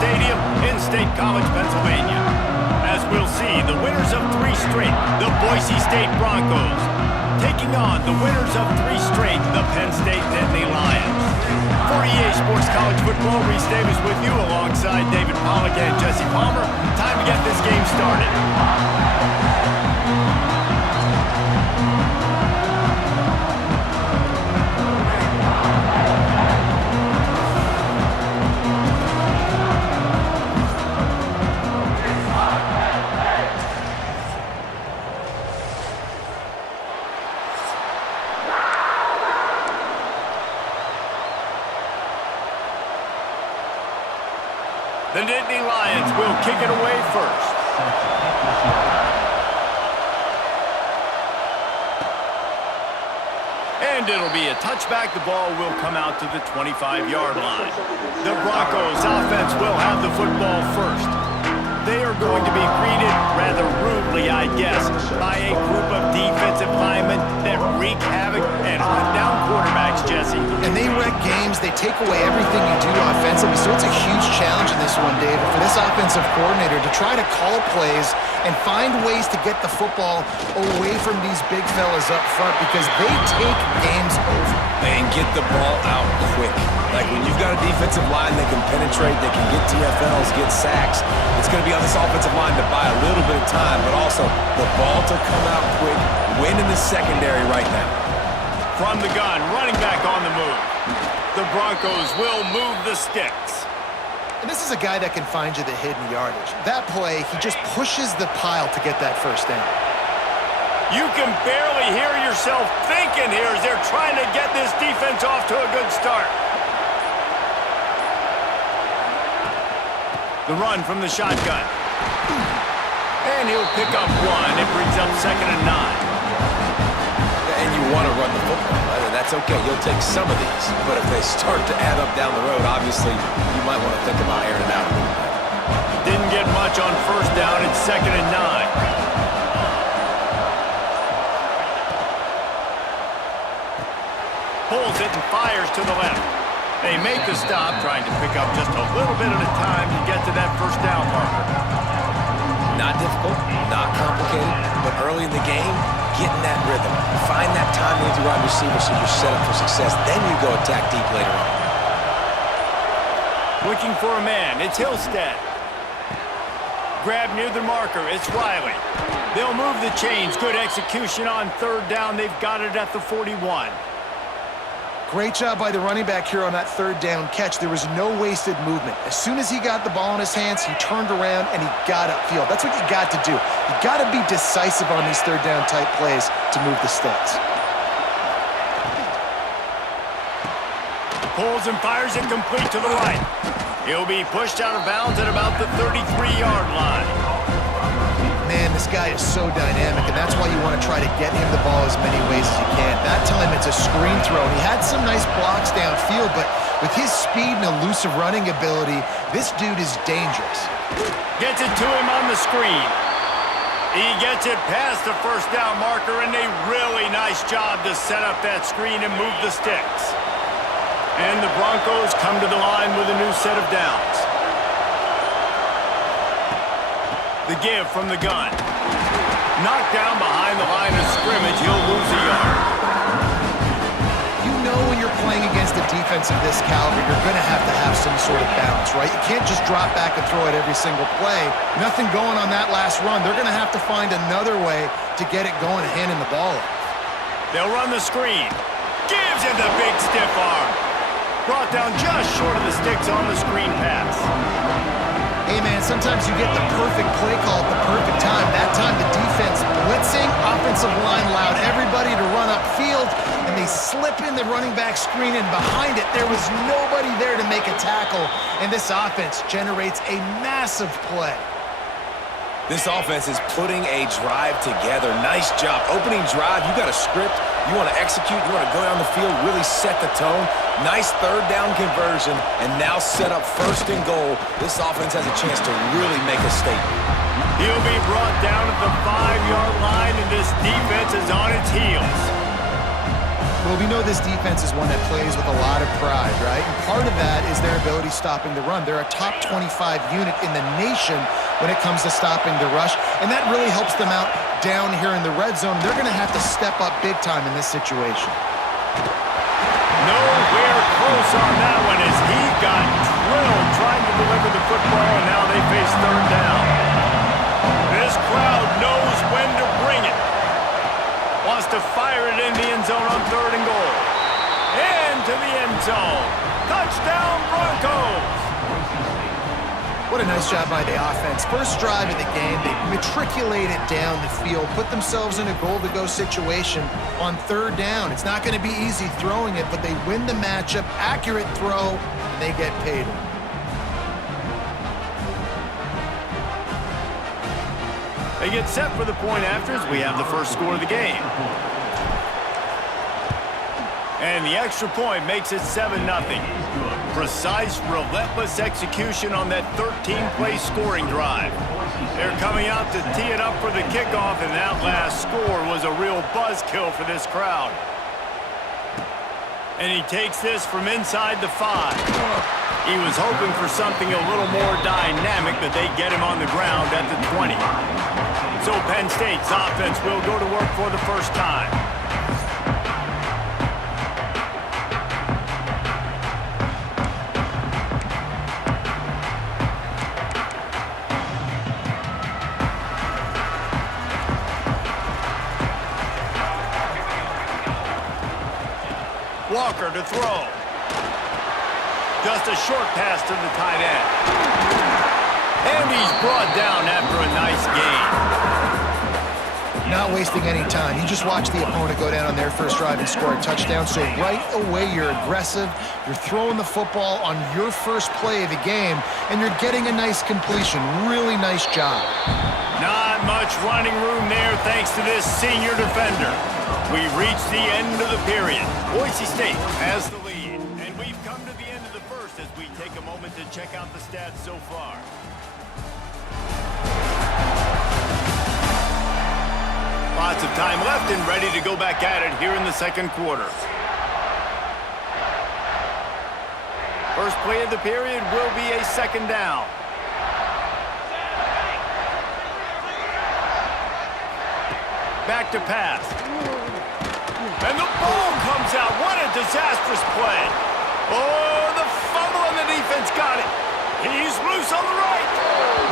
Stadium in State College, Pennsylvania. As we'll see, the winners of 3 straight, the Boise State Broncos, taking on the winners of 3 straight, the Penn State Nittany Lions. For EA Sports College Football, Reese Davis with you alongside David Pollack and Jesse Palmer. Time to get this game started. The Nittany Lions will kick it away first. And it'll be a touchback. The ball will come out to the 25-yard line. The Broncos offense will have the football first. They are going to be greeted rather rudely, I guess, by a group of defensive linemen that wreak havoc and hunt down quarterbacks, Jesse. And they wreck games. They take away everything you do offensively. So it's a huge challenge in this one, David, for this offensive coordinator to try to call plays and find ways to get the football away from these big fellas up front because they take games over. And get the ball out quick. Like when you've got a defensive line that can penetrate, they can get TFLs, get sacks, it's going to be on this offensive line to buy a little bit of time, but also the ball to come out quick, win in the secondary right now. From the gun, running back on the move. The Broncos will move the sticks. And this is a guy that can find you the hidden yardage. That play, he just pushes the pile to get that first down. You can barely hear yourself thinking here as they're trying to get this defense off to a good start. The run from the shotgun. And he'll pick up 1. It brings up 2nd and 9. And you want to run the football, right? And that's okay. You'll take some of these. But if they start to add up down the road, obviously, you might want to think about airing it out a little bit. Didn't get much on 1st down. It's 2nd and 9. Pulls it and fires to the left. They make the stop, trying to pick up just a little bit at a time to get to that 1st down marker. Not difficult, not complicated, but early in the game, get in that rhythm. Find that timing with your wide receiver so you're set up for success. Then you go attack deep later on. Looking for a man. It's Hillstead. Grab near the marker. It's Riley. They'll move the chains. Good execution on 3rd down. They've got it at the 41. Great job by the running back here on that 3rd down catch. There was no wasted movement. As soon as he got the ball in his hands, he turned around and he got upfield. That's what you got to do. You got to be decisive on these 3rd down type plays to move the sticks. Pulls and fires it complete to the right. He'll be pushed out of bounds at about the 33-yard line. Man, this guy is so dynamic, and that's why you want to try to get him the ball as many ways as you can. That time, it's a screen throw. He had some nice blocks downfield, but with his speed and elusive running ability, this dude is dangerous. Gets it to him on the screen. He gets it past the 1st down marker, and a really nice job to set up that screen and move the sticks. And the Broncos come to the line with a new set of downs. The give from the gun. Knocked down behind the line of scrimmage. He'll lose a yard. You know when you're playing against a defense of this caliber, you're going to have some sort of balance, right? You can't just drop back and throw it every single play. Nothing going on that last run. They're going to have to find another way to get it going and handing the ball off. They'll run the screen. Gives him the big stiff arm. Brought down just short of the sticks on the screen pass. Hey, man, sometimes you get the perfect play call at the perfect time. That time the defense blitzing, offensive line allowed everybody to run upfield, and they slip in the running back screen, and behind it, there was nobody there to make a tackle, and this offense generates a massive play. This offense is putting a drive together. Nice job. Opening drive, you got a script. You want to execute. You want to go down the field, really set the tone. Nice 3rd down conversion, and now set up 1st and goal. This offense has a chance to really make a statement. He'll be brought down at the 5-yard line, and this defense is on its heels. Well, we know this defense is one that plays with a lot of pride, right? And part of that is their ability stopping the run. They're a top 25 unit in the nation when it comes to stopping the rush, and that really helps them out down here in the red zone. They're going to have to step up big time in this situation. Nowhere close on that one as he got drilled trying to deliver the football, and now they face third down. This crowd knows when to bring it. Wants to fire it in the end zone on 3rd and goal. Into the end zone. Touchdown, Broncos! What a nice job by the offense. First drive of the game, they matriculated down the field, put themselves in a goal-to-go situation on 3rd down. It's not going to be easy throwing it, but they win the matchup, accurate throw, and they get paid. They get set for the point after as we have the first score of the game. And the extra point makes it 7-0. Precise, relentless execution on that 13-play scoring drive. They're coming out to tee it up for the kickoff, and that last score was a real buzzkill for this crowd. And he takes this from inside the 5. He was hoping for something a little more dynamic, but they get him on the ground at the 20. So Penn State's offense will go to work for the first time. Walker to throw. Just a short pass to the tight end. And he's brought down after a nice gain. Not wasting any time. You just watch the opponent go down on their first drive and score a touchdown. So right away, you're aggressive. You're throwing the football on your first play of the game, and you're getting a nice completion. Really nice job. Not much running room there thanks to this senior defender. We've reached the end of the period. Boise State has the lead, and we've come to the end of the first as we take a moment to check out the stats so far. Lots of time left and ready to go back at it here in the second quarter. First play of the period will be a 2nd down. Back to pass. And the ball comes out. What a disastrous play. Oh, the fumble and the defense got it. He's loose on the right.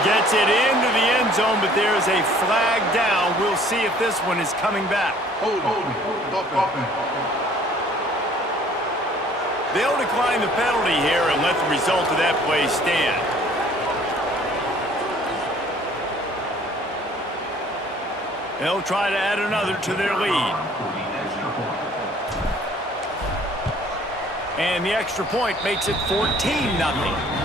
Gets it into the end zone, but there's a flag down. We'll see if this one is coming back. They'll decline the penalty here and let the result of that play stand. They'll try to add another to their lead. And the extra point makes it 14-0.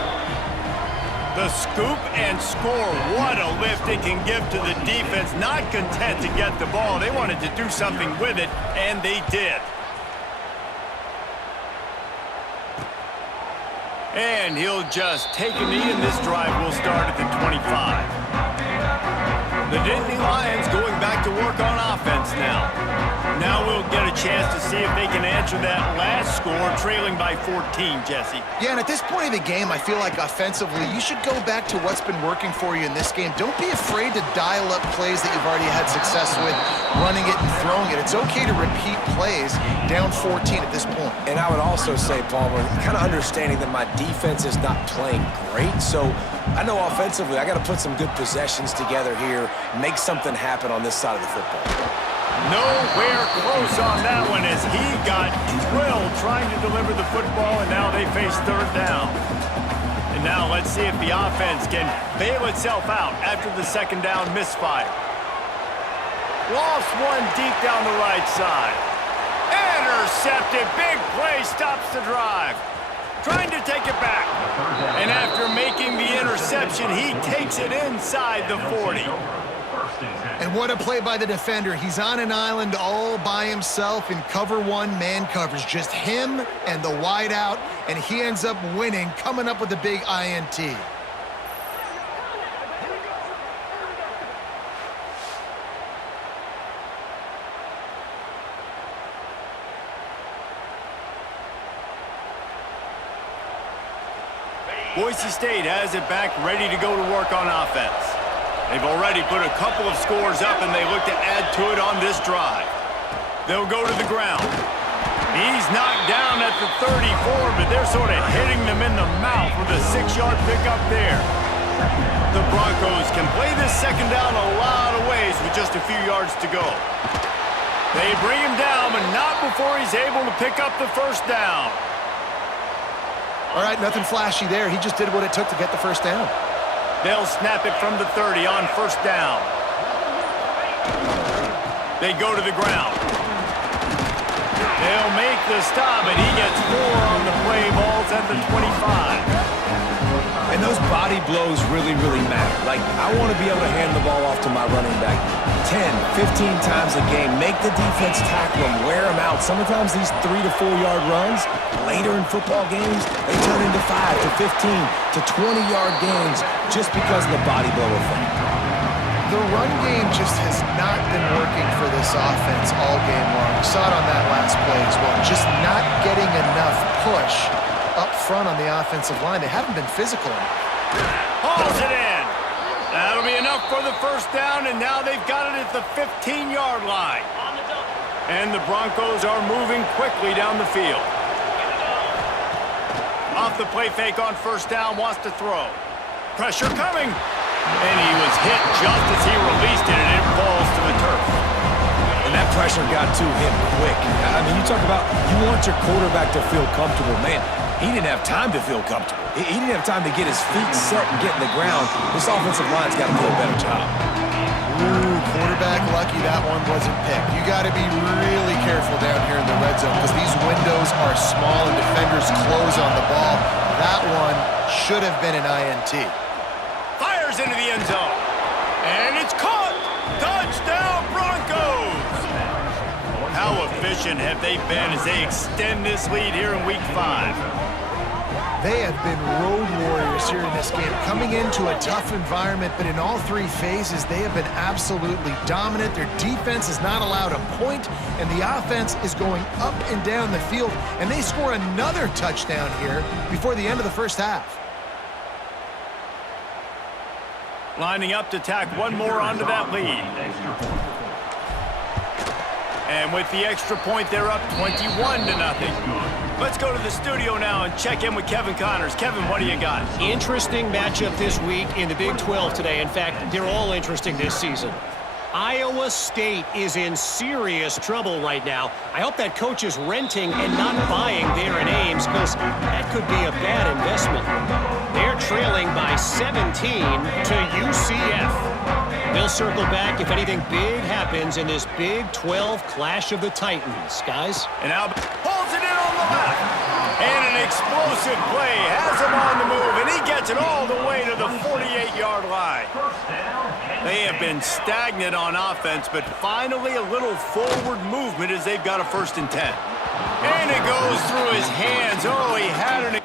The scoop and score. What a lift it can give to the defense. Not content to get the ball. They wanted to do something with it, and they did. And he'll just take a knee, and this drive will start at the 25. The Nittany Lions going back to work on offense now. Now we'll get a chance to see if they can answer that last score, trailing by 14, Jesse. Yeah, and at this point of the game, I feel like offensively, you should go back to what's been working for you in this game. Don't be afraid to dial up plays that you've already had success with, running it and throwing it. It's okay to repeat plays down 14 at this point. And I would also say, Palmer, kind of understanding that my defense is not playing great, so I know offensively I got to put some good possessions together here, make something happen on this side of the football. Nowhere close on that one as he got drilled trying to deliver the football, and now they face 3rd down. And now let's see if the offense can bail itself out after the 2nd down misfire. Lost one deep down the right side. Intercepted. Big play stops the drive. Trying to take it back. And after making the interception, he takes it inside the 40. And what a play by the defender. He's on an island all by himself in cover 1 man coverage. Just him and the wideout, and he ends up winning, coming up with a big INT. Boise State has it back, ready to go to work on offense. They've already put a couple of scores up, and they look to add to it on this drive. They'll go to the ground. He's knocked down at the 34, but they're sort of hitting them in the mouth with a 6-yard pickup there. The Broncos can play this second down a lot of ways with just a few yards to go. They bring him down, but not before he's able to pick up the first down. All right, nothing flashy there. He just did what it took to get the first down. They'll snap it from the 30 on first down. They go to the ground. They'll make the stop, and he gets 4 on the play. Ball's at the 25. And those body blows really, really matter. Like, I want to be able to hand the ball off to my running back 10, 15 times a game. Make the defense tackle him, wear him out. Sometimes these 3 to 4 yard runs, later in football games, they turn into 5 to 15 to 20-yard gains just because of the body blow effect. The run game just has not been working for this offense all game long. We saw it on that last play as well. Just not getting enough push up front on the offensive line. They haven't been physical enough. Hauls it in. That'll be enough for the first down, and now they've got it at the 15-yard line. And the Broncos are moving quickly down the field. Off the play fake on first down, wants to throw. Pressure coming. And he was hit just as he released it, and it falls to the turf. And that pressure got to him quick. I mean, you talk about you want your quarterback to feel comfortable. Man, he didn't have time to feel comfortable. He didn't have time to get his feet set and get in the ground. This offensive line's got to do a better job. Ooh, quarterback lucky that one wasn't picked. You got to be really careful down here in the red zone because these windows are small and defenders close on the ball. That one should have been an INT. Fires into the end zone. And it's caught. Touchdown, Broncos. How efficient have they been as they extend this lead here in Week 5? They have been road warriors here in this game, coming into a tough environment, but in all 3 phases, they have been absolutely dominant. Their defense is not allowed a point, and the offense is going up and down the field, and they score another touchdown here before the end of the first half. Lining up to tack one more onto that lead. And with the extra point, they're up 21-0. Let's go to the studio now and check in with Kevin Connors. Kevin, what do you got? Interesting matchup this week in the Big 12 today. In fact, they're all interesting this season. Iowa State is in serious trouble right now. I hope that coach is renting and not buying there in Ames, because that could be a bad investment. They're trailing by 17 to UCF. They'll circle back if anything big happens in this Big 12 clash of the Titans, guys. And Albert pulls it in on the left. And an explosive play has him on the move, and he gets it all the way to the 48-yard line. They have been stagnant on offense, but finally a little forward movement as they've got a 1st and 10. And it goes through his hands. Oh, he had an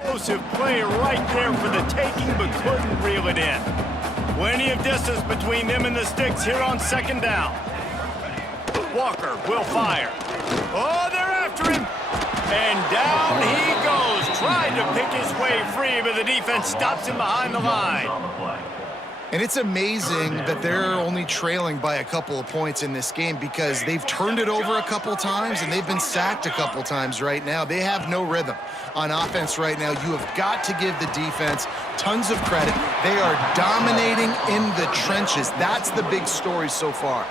explosive play right there for the taking, but couldn't reel it in. Plenty of distance between them and the sticks here on 2nd down. Walker will fire. Oh, they're after him. And down he goes. Tried to pick his way free, but the defense stops him behind the line. And it's amazing that they're only trailing by a couple of points in this game because they've turned it over a couple times and they've been sacked a couple times right now. They have no rhythm on offense right now. You have got to give the defense tons of credit. They are dominating in the trenches. That's the big story so far.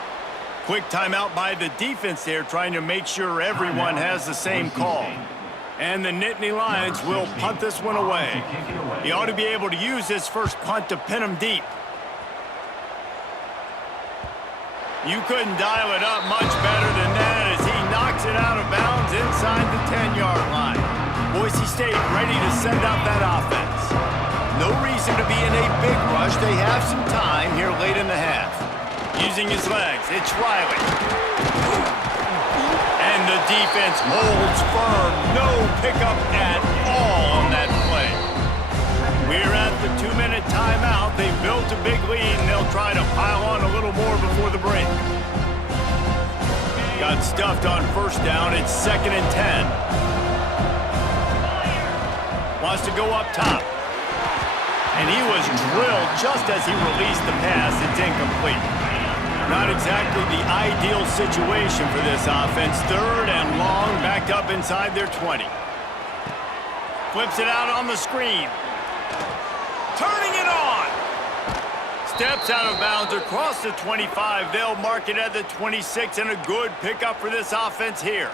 Quick timeout by the defense there, trying to make sure everyone has the same call. And the Nittany Lions will punt this one away. He ought to be able to use his first punt to pin him deep. You couldn't dial it up much better than that as he knocks it out of bounds inside the 10-yard line. Boise State ready to send out that offense. No reason to be in a big rush. They have some time here late in the half. Using his legs, it's Riley. And the defense holds firm. No pickup at all on that play. We're at the 2-minute timeout. They've built a big lead, and they'll try to pile on a little more before the break. Got stuffed on 1st down. It's 2nd and 10. Wants to go up top. And he was drilled just as he released the pass. It's incomplete. Not exactly the ideal situation for this offense. 3rd and long, backed up inside their 20. Flips it out on the screen. Turning it on. Steps out of bounds across the 25. They'll mark it at the 26, and a good pickup for this offense here.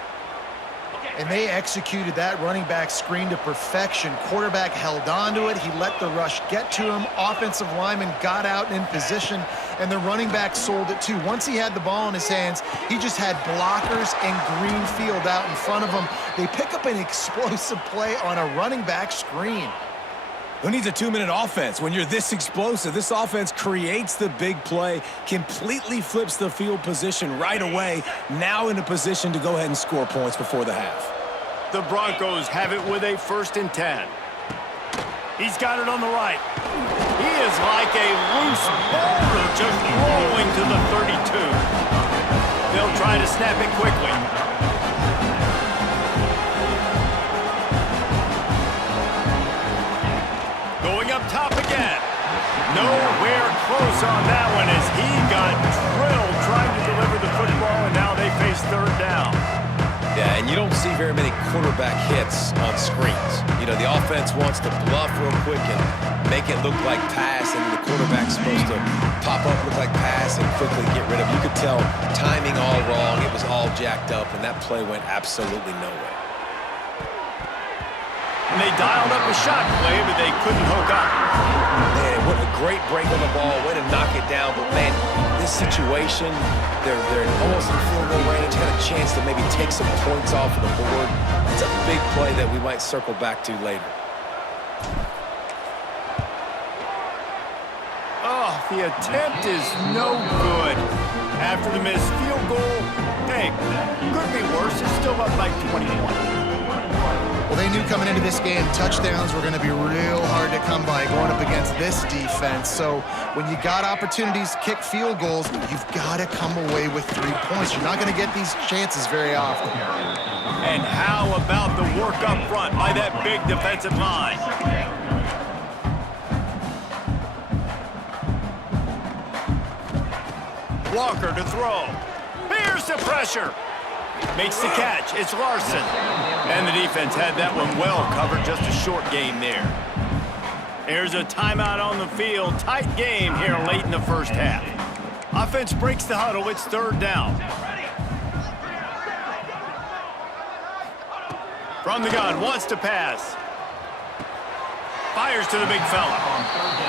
And they executed that running back screen to perfection. Quarterback held on to it. He let the rush get to him. Offensive lineman got out in position, and the running back sold it too. Once he had the ball in his hands, he just had blockers and green field out in front of him. They pick up an explosive play on a running back screen. Who needs a 2-minute offense when you're this explosive? This offense creates the big play, completely flips the field position right away, now in a position to go ahead and score points before the half. The Broncos have it with a 1st and 10. He's got it on the right. He is like a loose boulder just rolling to the 32. They'll try to snap it quickly. Going up top again. Nowhere close on that one as he got drilled trying to deliver the football, and now they face 3rd down. Yeah, and you don't see very many quarterback hits on screens. You know, the offense wants to bluff real quick and make it look like pass, and the quarterback's supposed to pop up, look like pass, and quickly get rid of it. You could tell timing all wrong. It was all jacked up, and that play went absolutely nowhere. And they dialed up a shot play, but they couldn't hook up. Man, what a great break on the ball. Way to knock it down. But, man, this situation, they're almost in field goal range. Had a chance to maybe take some points off of the board. It's a big play that we might circle back to later. Oh, the attempt is no good. After the missed field goal, hey, could be worse. It's still up by 21. Well, they knew coming into this game touchdowns were going to be real hard to come by going up against this defense. So when you got opportunities to kick field goals, you've got to come away with 3 points. You're not going to get these chances very often. And how about the work up front by that big defensive line? Walker to throw. Here's the pressure. Makes the catch. It's Larson. And the defense had that one well covered. Just a short game there. There's a timeout on the field. Tight game here late in the 1st half. Offense breaks the huddle. It's 3rd down. From the gun. Wants to pass. Fires to the big fella.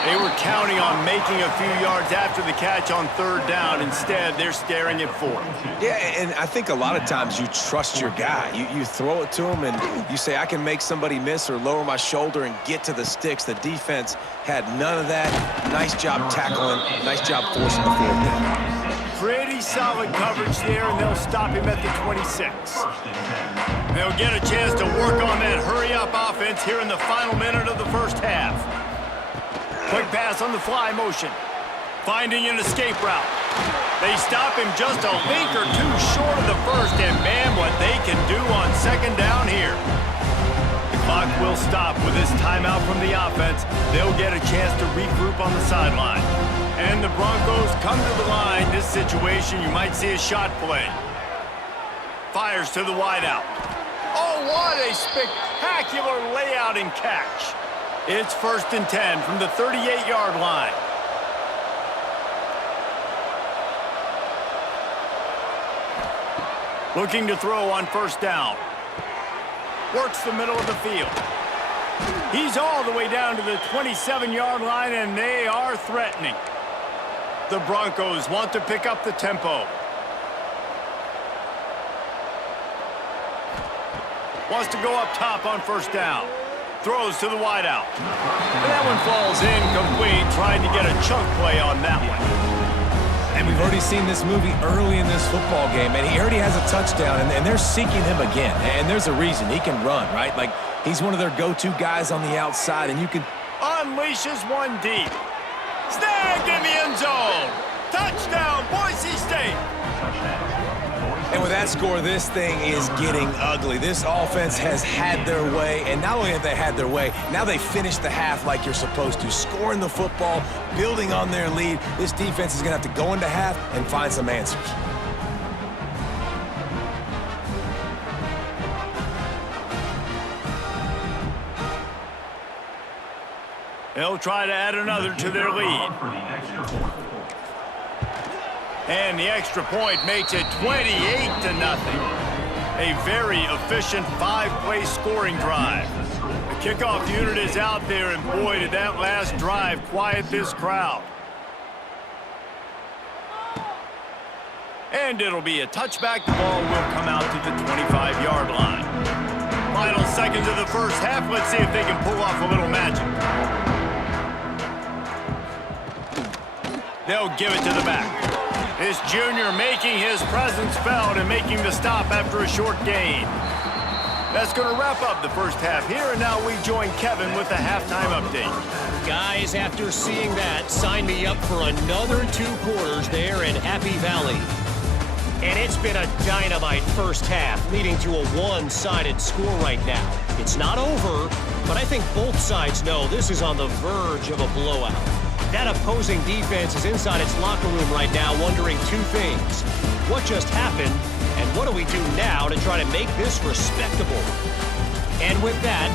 They were counting on making a few yards after the catch on 3rd down. Instead, they're staring at 4th. Yeah, and I think a lot of times you trust your guy. You throw it to him, and you say, I can make somebody miss or lower my shoulder and get to the sticks. The defense had none of that. Nice job tackling. Nice job forcing the 4th down. Pretty solid coverage there, and they'll stop him at the 26. They'll get a chance to work on that hurry-up offense here in the final minute of the 1st half. Quick pass on the fly motion. Finding an escape route. They stop him just a link or two short of the 1st, and man, what they can do on 2nd down here. The clock will stop with this timeout from the offense. They'll get a chance to regroup on the sideline. And the Broncos come to the line. This situation, you might see a shot play. Fires to the wideout. Oh, what a spectacular layout and catch. It's 1st and 10 from the 38-yard line. Looking to throw on 1st down. Works the middle of the field. He's all the way down to the 27-yard line, and they are threatening. The Broncos want to pick up the tempo. Wants to go up top on 1st down. Throws to the wideout. And that one falls incomplete, trying to get a chunk play on that one. And we've already seen this movie early in this football game, and he already has a touchdown, and they're seeking him again. And there's a reason. He can run, right? Like, he's one of their go-to guys on the outside, and you can... Unleashes one deep. Snagged in the end zone. Touchdown, Boise State. And with that score, this thing is getting ugly. This offense has had their way, and not only have they had their way, now they finish the half like you're supposed to, scoring the football, building on their lead. This defense is going to have to go into half and find some answers. They'll try to add another to their lead. And the extra point makes it 28-0. A very efficient 5-play scoring drive. The kickoff unit is out there, and boy, did that last drive quiet this crowd. And it'll be a touchback. The ball will come out to the 25-yard line. Final seconds of the first half. Let's see if they can pull off a little magic. They'll give it to the back. This junior making his presence felt and making the stop after a short gain. That's going to wrap up the first half here, and now we join Kevin with the halftime update. Guys, after seeing that, sign me up for another 2 quarters there in Happy Valley. And it's been a dynamite first half, leading to a one-sided score right now. It's not over, but I think both sides know this is on the verge of a blowout. That opposing defense is inside its locker room right now wondering 2 things. What just happened, and what do we do now to try to make this respectable? And with that,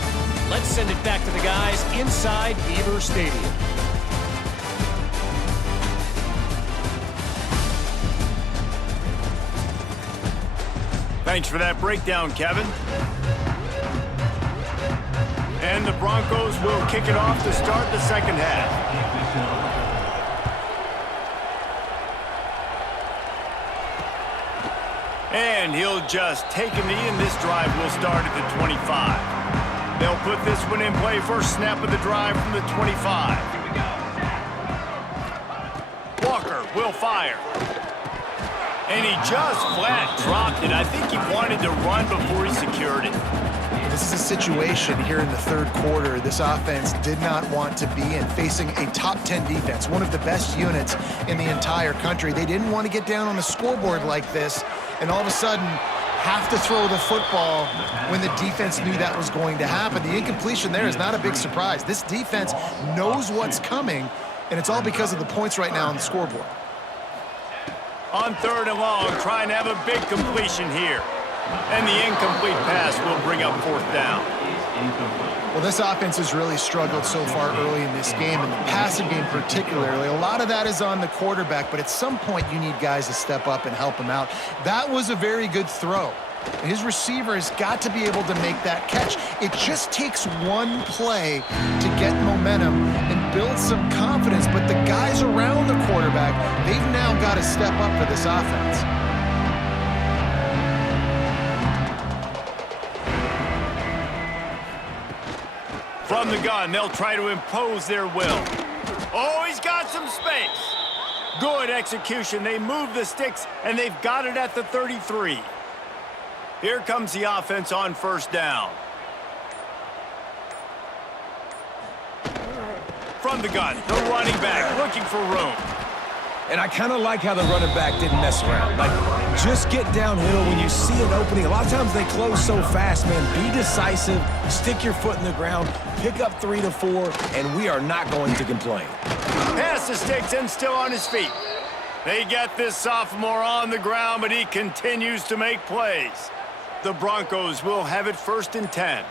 let's send it back to the guys inside Beaver Stadium. Thanks for that breakdown, Kevin. And the Broncos will kick it off to start the second half. And he'll just take a knee, and this drive will start at the 25. They'll put this one in play. First snap of the drive from the 25. Walker will fire. And he just flat dropped it. I think he wanted to run before he secured it. This is a situation here in the third quarter this offense did not want to be in, facing a top 10 defense, one of the best units in the entire country. They didn't want to get down on the scoreboard like this and all of a sudden have to throw the football when the defense knew that was going to happen. The incompletion there is not a big surprise. This defense knows what's coming, and it's all because of the points right now on the scoreboard. On 3rd and long, trying to have a big completion here. And the incomplete pass will bring up 4th down. Well, this offense has really struggled so far early in this game, and the passing game particularly. A lot of that is on the quarterback, but at some point you need guys to step up and help him out. That was a very good throw. His receiver has got to be able to make that catch. It just takes one play to get momentum and build some confidence, but the guys around the quarterback, they've now got to step up for this offense. From the gun, they'll try to impose their will. Oh, he's got some space. Good execution. They move the sticks, and they've got it at the 33. Here comes the offense on 1st down. From the gun, the running back looking for room. And I kind of like how the running back didn't mess around. Like, just get downhill when you see an opening. A lot of times they close so fast, man. Be decisive, stick your foot in the ground, pick up 3 to 4, and we are not going to complain. Pass the sticks and still on his feet. They get this sophomore on the ground, but he continues to make plays. The Broncos will have it 1st and 10.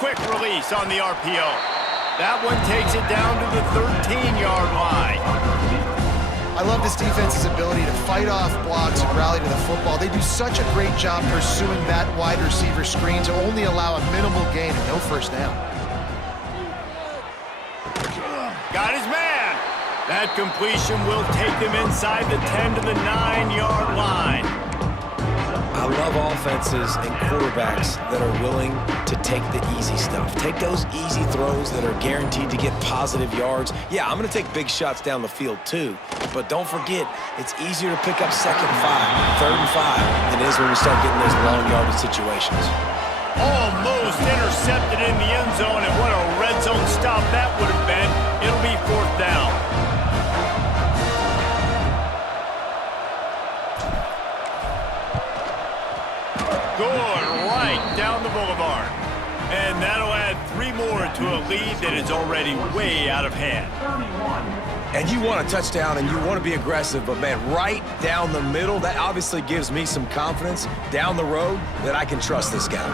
Quick release on the RPO. That one takes it down to the 13-yard line. I love this defense's ability to fight off blocks and rally to the football. They do such a great job pursuing that wide receiver screen to only allow a minimal gain and no 1st down. Got his man. That completion will take them inside the 10 to the 9-yard line. I love offenses and quarterbacks that are willing to take the easy stuff. Take those easy throws that are guaranteed to get positive yards. Yeah, I'm going to take big shots down the field too, but don't forget, it's easier to pick up 2nd and 5, 3rd and 5 than it is when we start getting those long yardage situations. Almost intercepted in the end zone, and what a red zone stop that would have been. It'll be 4th down. scored right down the boulevard. And that'll add 3 more to a lead that is already way out of hand. And you want a touchdown and you want to be aggressive, but man, right down the middle, that obviously gives me some confidence down the road that I can trust this guy.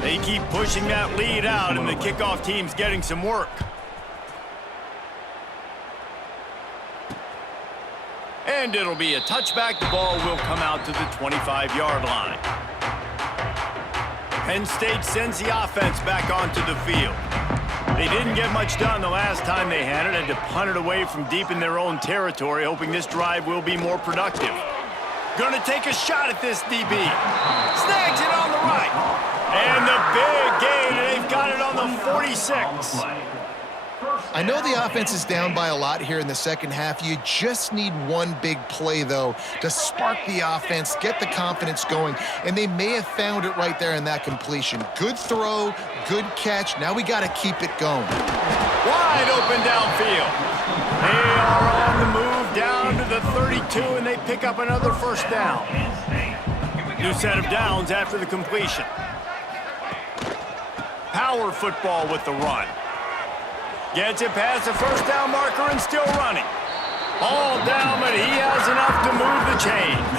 They keep pushing that lead out, and the kickoff team's getting some work. And it'll be a touchback. The ball will come out to the 25-yard line. Penn State sends the offense back onto the field. They didn't get much done the last time they had it. Had to punt it away from deep in their own territory, hoping this drive will be more productive. Gonna take a shot at this DB. Snags it on the right. And the big gain. They've got it on the 46. I know the offense is down by a lot here in the second half. You just need one big play, though, to spark the offense, get the confidence going, and they may have found it right there in that completion. Good throw, good catch. Now we got to keep it going. Wide open downfield. They are on the move down to the 32, and they pick up another first down. New set of downs after the completion. Power football with the run. Gets it past the first down marker and still running. All down, but he has enough to move the chains.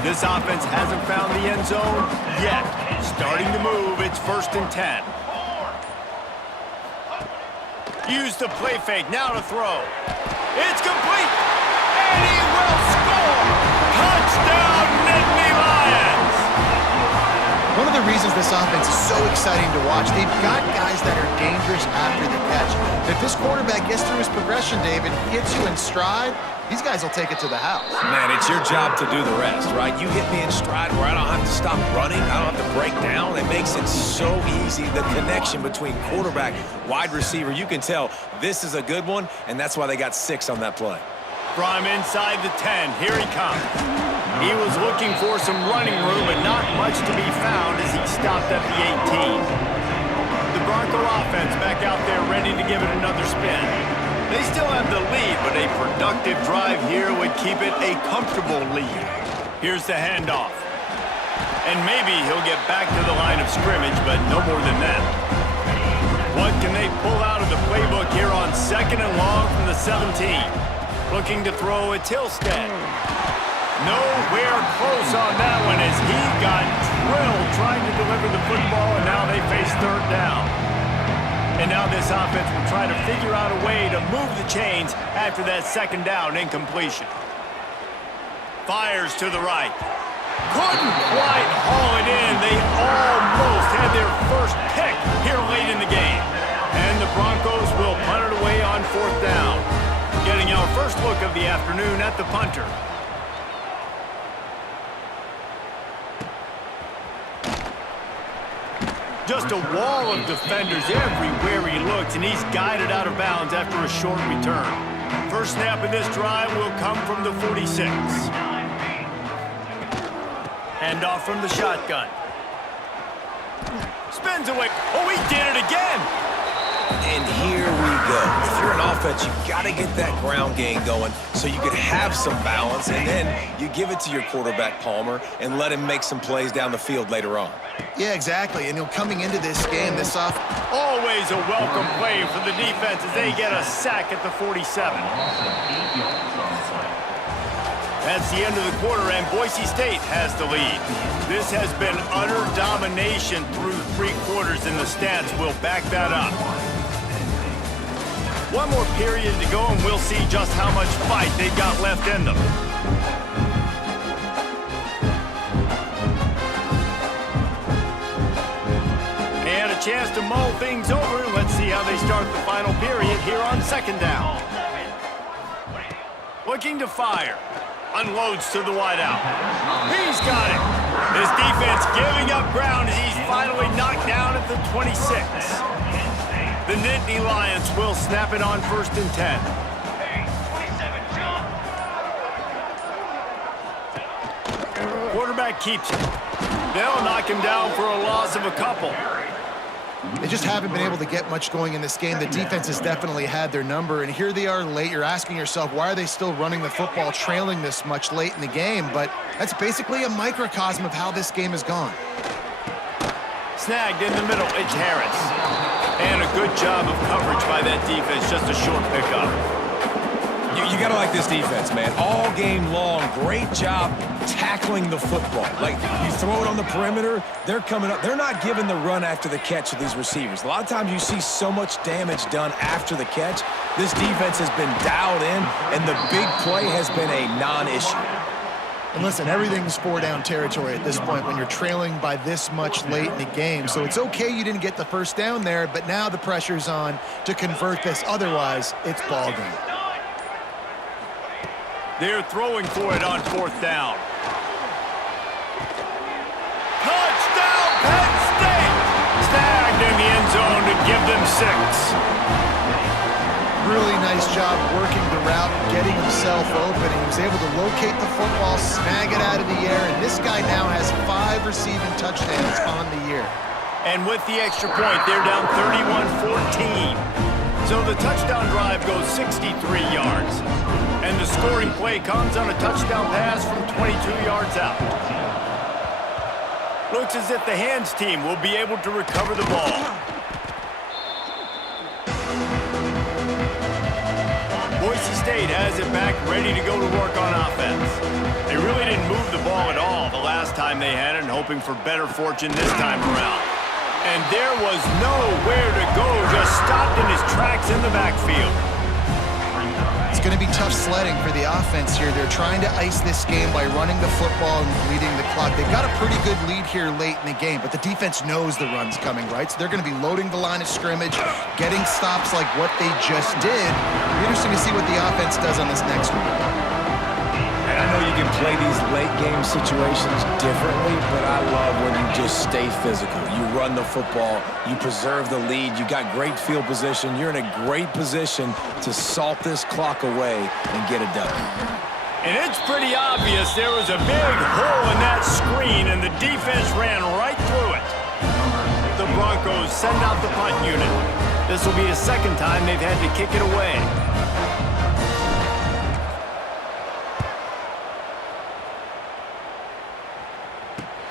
This offense hasn't found the end zone yet. Starting to move, it's 1st and 10. Use the play fake, now to throw. It's complete, and he will score! Touchdown, Nittany Lions! One of the reasons this offense is so exciting to watch, they've got guys that are dangerous after the catch. If this quarterback gets through his progression, David, hits you in stride, these guys will take it to the house. Man, it's your job to do the rest, right? You hit me in stride where I don't have to stop running. I don't have to break down. It makes it so easy. The connection between quarterback, wide receiver, you can tell this is a good one, and that's why they got 6 on that play. From inside the 10, here he comes. He was looking for some running room, but not much to be found as he stopped at the 18. The Bronco offense back out there ready to give it another spin. They still have the lead, but a productive drive here would keep it a comfortable lead. Here's the handoff. And maybe he'll get back to the line of scrimmage, but no more than that. What can they pull out of the playbook here on 2nd and long from the 17? Looking to throw a Tilstead. Nowhere close on that one as he got drilled trying to deliver the football, and now they face 3rd down. And now this offense will try to figure out a way to move the chains after that 2nd down incompletion. Fires to the right. Couldn't quite haul it in. They almost had their first pick here late in the game. And the Broncos will punt it away on 4th down. Getting our first look of the afternoon at the punter. Just a wall of defenders everywhere he looks, and he's guided out of bounds after a short return. First snap of this drive will come from the 46. Handoff from the shotgun. Spins away. Oh, he did it again! And here we go. If you're an offense, you've got to get that ground game going so you can have some balance, and then you give it to your quarterback, Palmer, and let him make some plays down the field later on. Yeah, exactly. And coming into this game, this off. Always a welcome play for the defense as they get a sack at the 47. That's the end of the quarter, and Boise State has the lead. This has been utter domination through 3 quarters, and the stats will back that up. One more period to go, and we'll see just how much fight they've got left in them. And a chance to mull things over. Let's see how they start the final period here on 2nd down. Looking to fire. Unloads to the wideout. He's got it. This defense giving up ground as he's finally knocked down at the 26. The Nittany Lions will snap it on 1st and 10. Quarterback keeps it. They'll knock him down for a loss of a couple. They just haven't been able to get much going in this game. The defense has definitely had their number, and here they are late. You're asking yourself, why are they still running the football, trailing this much late in the game? But That's basically a microcosm of how this game has gone. Snagged in the middle, it's Harris. And a good job of coverage by that defense, just a short pickup. You got to like this defense, man. All game long, great job tackling the football. Like, you throw it on the perimeter, they're coming up. They're not giving the run after the catch to these receivers. A lot of times you see so much damage done after the catch. This defense has been dialed in, and the big play has been a non-issue. And listen, everything's four-down territory at this point when you're trailing by this much late in the game. So it's okay you didn't get the first down there, but now the pressure's on to convert this. Otherwise, it's ball game. They're throwing for it on fourth down. Touchdown, Penn State! Snagged in the end zone to give them 6. Really nice job working the route, getting himself open. He was able to locate the football, snag it out of the air, and this guy now has 5 receiving touchdowns on the year. And with the extra point, they're down 31-14. So the touchdown drive goes 63 yards. And the scoring play comes on a touchdown pass from 22 yards out. Looks as if the hands team will be able to recover the ball. Boise State has it back, ready to go to work on offense. They really didn't move the ball at all the last time they had it, and hoping for better fortune this time around. And there was nowhere to go, just stopped in his tracks in the backfield. It's going to be tough sledding for the offense here. They're trying to ice this game by running the football and bleeding the clock. They've got a pretty good lead here late in the game, but the defense knows the run's coming, right? So they're going to be loading the line of scrimmage, getting stops like what they just did. It'll be interesting to see what the offense does on this next one. And I know you can play these late game situations differently, but I love when you just stay physical. You run the football, you preserve the lead, you got great field position, you're in a great position to salt this clock away and get it done. And it's pretty obvious there was a big hole in that screen, and the defense ran right through it. The Broncos send out the punt unit. This will be the second time they've had to kick it away.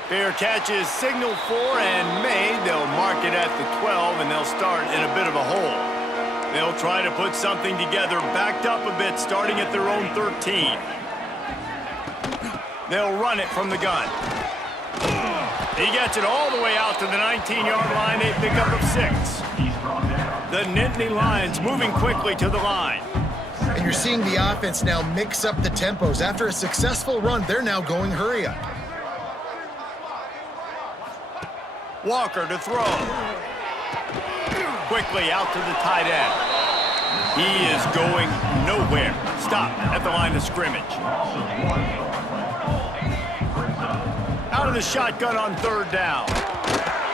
Fair catch is signaled for and made. They'll mark it at the 12, and they'll start in a bit of a hole. They'll try to put something together, backed up a bit, starting at their own 13. They'll run it from the gun. He gets it all the way out to the 19-yard line, a pickup of 6. The Nittany Lions moving quickly to the line. And you're seeing the offense now mix up the tempos. After a successful run, they're now going hurry up. Walker to throw. Quickly out to the tight end. He is going nowhere. Stop at the line of scrimmage. Out of the shotgun on third down.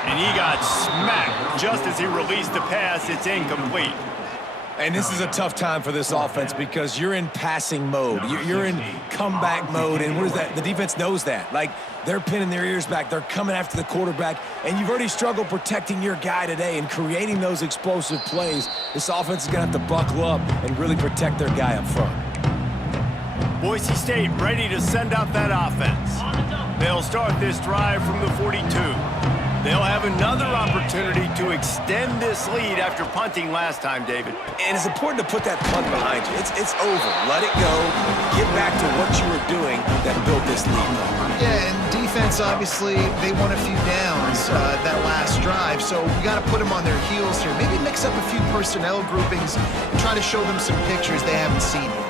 And he got smacked just as he released the pass. It's incomplete. And this is a tough time for this offense because you're in passing mode. You're in comeback mode, and what is that? The defense knows that. Like, they're pinning their ears back. They're coming after the quarterback, and you've already struggled protecting your guy today and creating those explosive plays. This offense is going to have to buckle up and really protect their guy up front. Boise State ready to send out that offense. They'll start this drive from the 42. They'll have another opportunity to extend this lead after punting last time, David. And it's important to put that punt behind you. It's over. Let it go. Get back to what you were doing that built this lead. Yeah, and defense, obviously, they won a few downs that last drive, so we got to put them on their heels here. Maybe mix up a few personnel groupings and try to show them some pictures they haven't seen yet.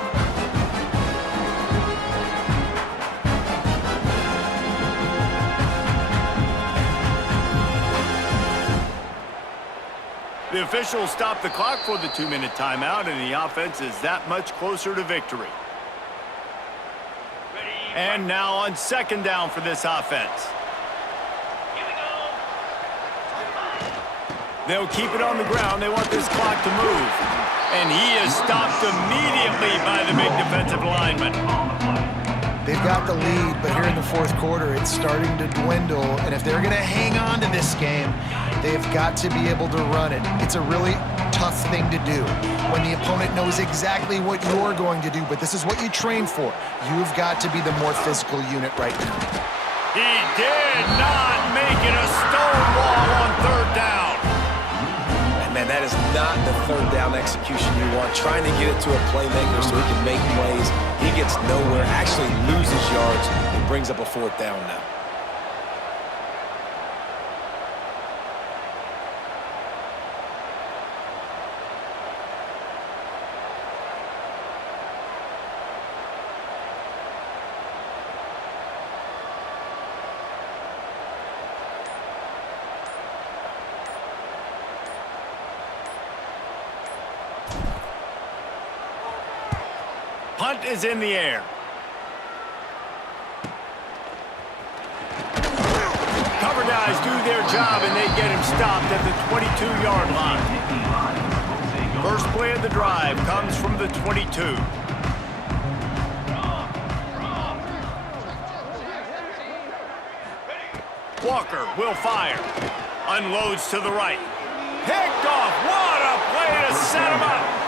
The officials stop the clock for the 2-minute timeout, and the offense is that much closer to victory. And now on second down for this offense. They'll keep it on the ground. They want this clock to move. And he is stopped immediately by the big defensive lineman. They've got the lead, but here in the fourth quarter, it's starting to dwindle. And if they're going to hang on to this game, They've got to be able to run it. It's a really tough thing to do when the opponent knows exactly what you're going to do, but this is what you train for. You've got to be the more physical unit right now. He did not make it a stonewall on third down. And man, that is not the third down execution you want. Trying to get it to a playmaker so he can make plays. He gets nowhere, actually loses yards, and brings up a fourth down now. Punt is in the air. Cover guys do their job, and they get him stopped at the 22-yard line. First play of the drive comes from the 22. Walker will fire. Unloads to the right. Picked off. What a play to set him up.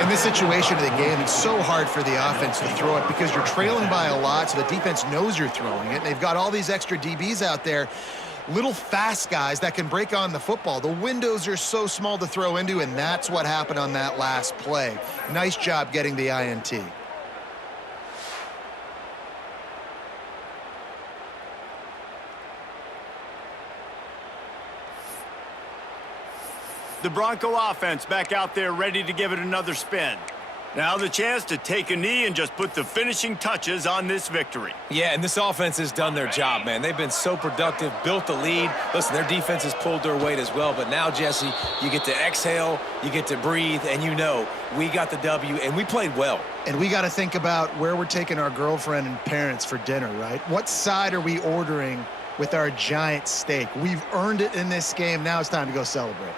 In this situation of the game, it's so hard for the offense to throw it because you're trailing by a lot, so the defense knows you're throwing it. They've got all these extra DBs out there, little fast guys that can break on the football. The windows are so small to throw into, and that's what happened on that last play. Nice job getting the INT. The Bronco offense back out there ready to give it another spin. Now the chance to take a knee and just put the finishing touches on this victory. Yeah, and this offense has done their job, man. They've been so productive, built the lead. Listen, their defense has pulled their weight as well. But now, Jesse, you get to exhale, you get to breathe, and you know we got the W, and we played well. And we got to think about where we're taking our girlfriend and parents for dinner, right? What side are we ordering with our giant steak? We've earned it in this game. Now it's time to go celebrate.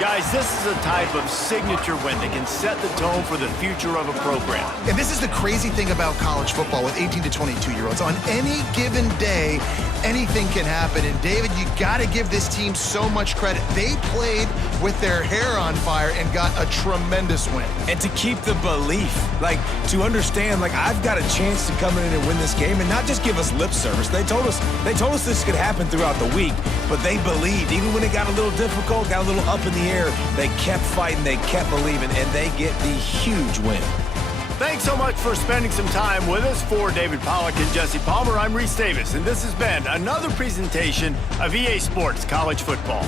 Guys, this is a type of signature win that can set the tone for the future of a program. And this is the crazy thing about college football with 18 to 22-year-olds. On any given day, anything can happen. And, David, you got to give this team so much credit. They played with their hair on fire and got a tremendous win. And to keep the belief, to understand, I've got a chance to come in and win this game and not just give us lip service. They told us this could happen throughout the week, but they believed. Even when it got a little difficult, got a little up in the air, they kept fighting, they kept believing, and they get the huge win. Thanks so much for spending some time with us. For David Pollack and Jesse Palmer, I'm Reese Davis, and this has been another presentation of EA Sports College Football.